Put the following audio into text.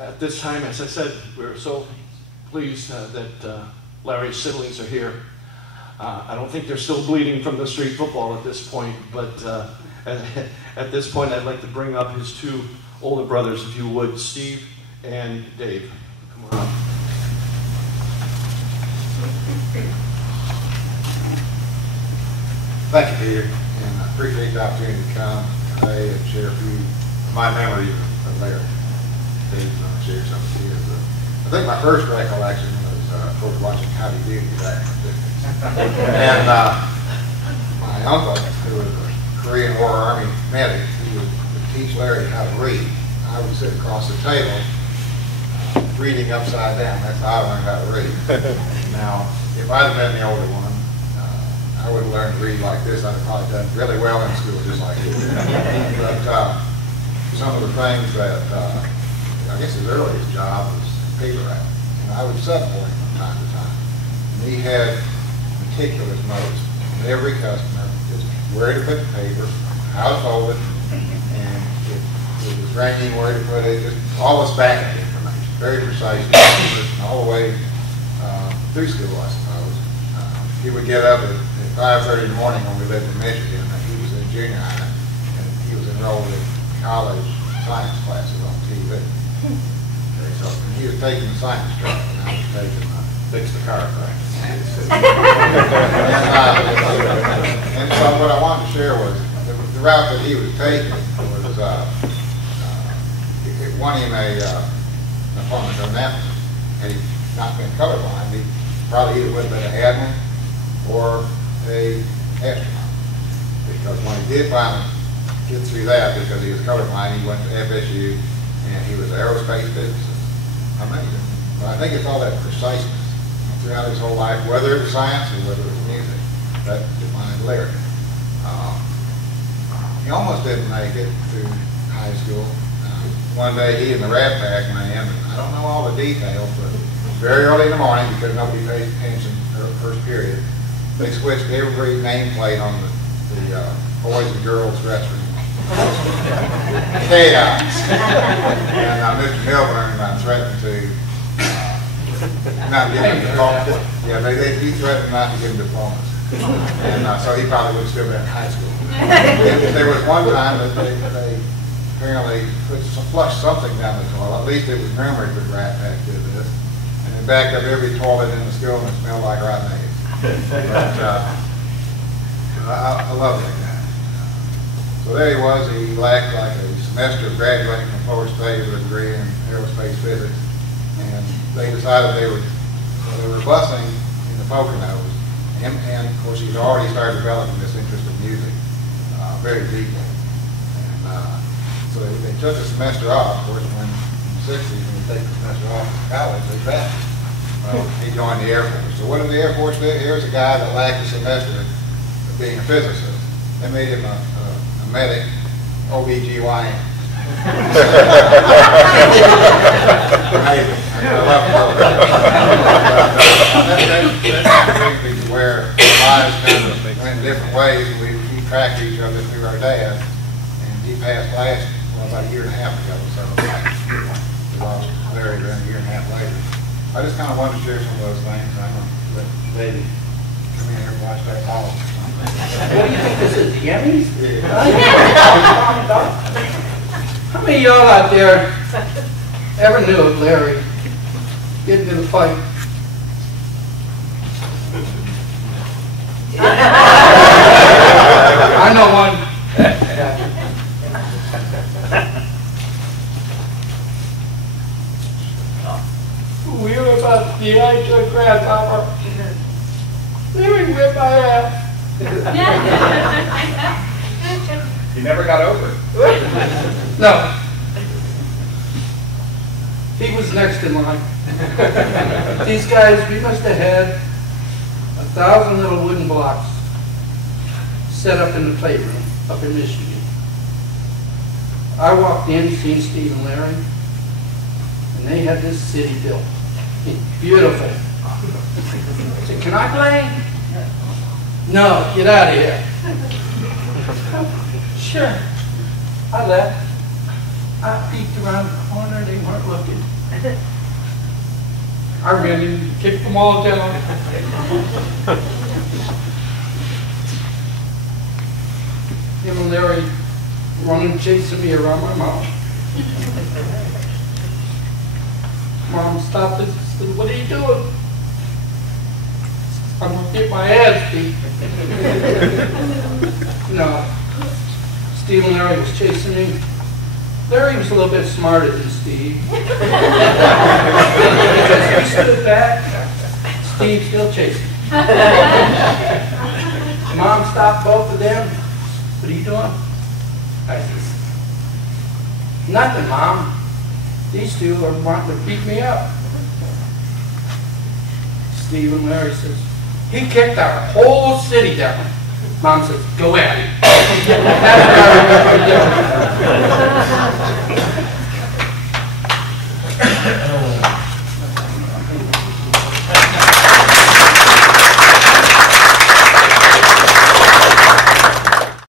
At this time, as I said, we're so pleased that Larry's siblings are here. I don't think they're still bleeding from the street football at this point, but at this point I'd like to bring up his two older brothers, if you would, Steve and Dave. Come on up. Thank you, Peter, and I appreciate the opportunity to come today and share a few of my memories of Larry. Dave's going to share some of his. I think my first recollection was, of course, watching Howdy Doody back in the 50s. And my uncle, who was a Korean War Army medic, he would teach Larry how to read. I would sit across the table reading upside down. That's how I learned how to read. Now, if I'd have been the older one, I would have learned to read like this. I'd have probably done really well in school just like this. But some of the things that I guess his earliest job was paper route, and I would sub for him from time to time. And he had meticulous notes on every customer, just where to put the paper, how to fold it, and if it was ringing, where to put it, just all this backup information, very precise, all the way through school, I suppose. He would get up at 5:30 in the morning when we lived in Michigan, and he was in junior high, and he was enrolled in college science classes on TV. Okay, so he was taking the science track, and I was taking fix the car track. And so what I wanted to share was the route that he was taking was it won him an appointment to an Annapolis. Had he not been colorblind, he probably either would have been an admiral or a astronaut. Because when he did finally get through that, because he was colorblind, he went to FSU and he was an aerospace physicist. Amazing. But I think it's all that preciseness throughout his whole life, whether it was science or whether it was music, that defined Larry. He almost didn't make it through high school. One day he and the Rat Pack man, and I don't know all the details, but very early in the morning, because nobody paid attention to the first period, they switched every nameplate on the boys and girls restroom. Chaos. And Mr. Milburn threatened to not give him diplomas. Yeah, he threatened not to give him diplomas. And so he probably would have still been in high school. There was one time that they apparently flushed something down the toilet. At least it was rumored that Rat Pack did this. And they backed up every toilet in the school and it smelled like rotten eggs. But I love that guy. So there he was. He lacked like a semester of graduating from Florida State with a degree in aerospace physics. And they decided they were busing in the Poconos. And of course, he'd already started developing this interest in music very deeply. And so they took a semester off. Of course, when in the 60s, when you take the semester off from college, they left. Well, he joined the Air Force. So what did the Air Force do? Here's a guy that lacked a semester of being a physicist. They made him a medic, OBGYN. Amazing. I love that brings me to where our lives kind of went in different ways. We tracked each other through our dad, and he passed about a year and a half ago. So we lost Larry a year and a half later. I just kind of wanted to share some of those things. I'm going to let Davey come in here and watch that ball. What do you think this is, the Yemenis? Yeah. How many of y'all out there ever knew of Larry getting in a fight? I know one. We were about the age of grasshopper. Larry whipped my ass. He never got over it. No. He was next in line. These guys, we must have had 1,000 little wooden blocks set up in the playroom up in Michigan. I walked in, seen Steve and Larry, and they had this city built. Beautiful. I said, can I play? No, get out of here. Sure. I left. I peeked around the corner, they weren't looking. I ran in and kicked them all down. Him and Larry running, chasing me around my mom. Mom stopped and said, "What are you doing?" "I'm gonna get my ass beat." No. Steve and Larry was chasing me. Larry was a little bit smarter than Steve. Because he stood back, Steve still chasing. Mom stopped both of them. "What are you doing?" I said, "Nothing, Mom. These two are wanting to beat me up." Steve and Larry says, "He kicked our whole city down." Mom says, "Go at it." That's what I remember doing.